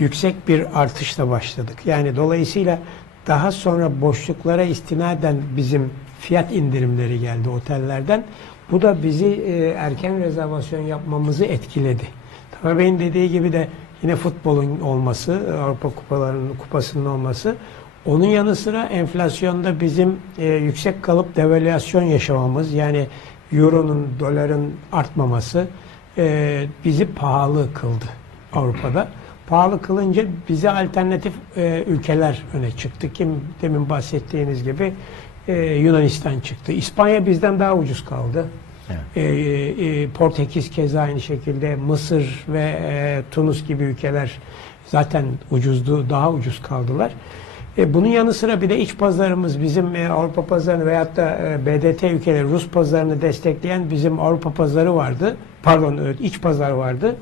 yüksek bir artışla başladık. Yani dolayısıyla daha sonra boşluklara istinaden bizim fiyat indirimleri geldi otellerden. Bu da bizi e, erken rezervasyon yapmamızı etkiledi. Tamer Bey'in dediği gibi de yine futbolun olması, Avrupa kupalarının kupasının olması. Onun yanı sıra enflasyonda bizim e, yüksek kalıp devalüasyon yaşamamız yani euronun, doların artmaması e, bizi pahalı kıldı Avrupa'da. Pahalı kılınca bize alternatif e, ülkeler öne çıktı. Kim demin bahsettiğiniz gibi e, Yunanistan çıktı. İspanya bizden daha ucuz kaldı. Evet. E, e, Portekiz keza aynı şekilde Mısır ve e, Tunus gibi ülkeler zaten ucuzdu, daha ucuz kaldılar. E, bunun yanı sıra bir de iç pazarımız bizim e, Avrupa pazarını veyahut da e, BDT ülkeleri Rus pazarını destekleyen bizim Avrupa pazarı vardı. Pardon iç pazar vardı.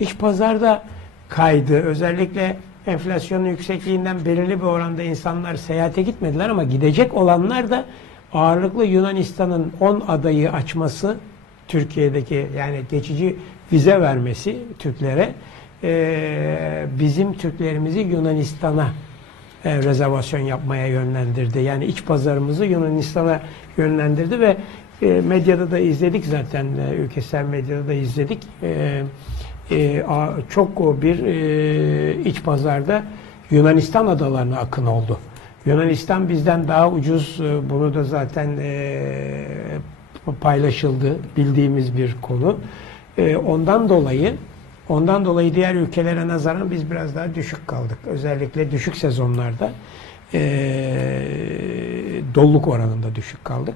İç pazarda kaydı. Özellikle enflasyonun yüksekliğinden belirli bir oranda insanlar seyahate gitmediler ama gidecek olanlar da ağırlıklı Yunanistan'ın 10 adayı açması Türkiye'deki yani geçici vize vermesi Türklere e, bizim Türklerimizi Yunanistan'a e, rezervasyon yapmaya yönlendirdi. Yani iç pazarımızı Yunanistan'a yönlendirdi ve e, medyada da izledik zaten e, ülkesel medyada da izledik. E, e, çok bir e, iç pazarda Yunanistan adalarına akın oldu. Yunanistan bizden daha ucuz. e, Bunu da zaten paylaşıldı. Bildiğimiz bir konu. Ondan dolayı ondan dolayı diğer ülkelere nazaran biz biraz daha düşük kaldık. Özellikle düşük sezonlarda e, doluluk oranında düşük kaldık.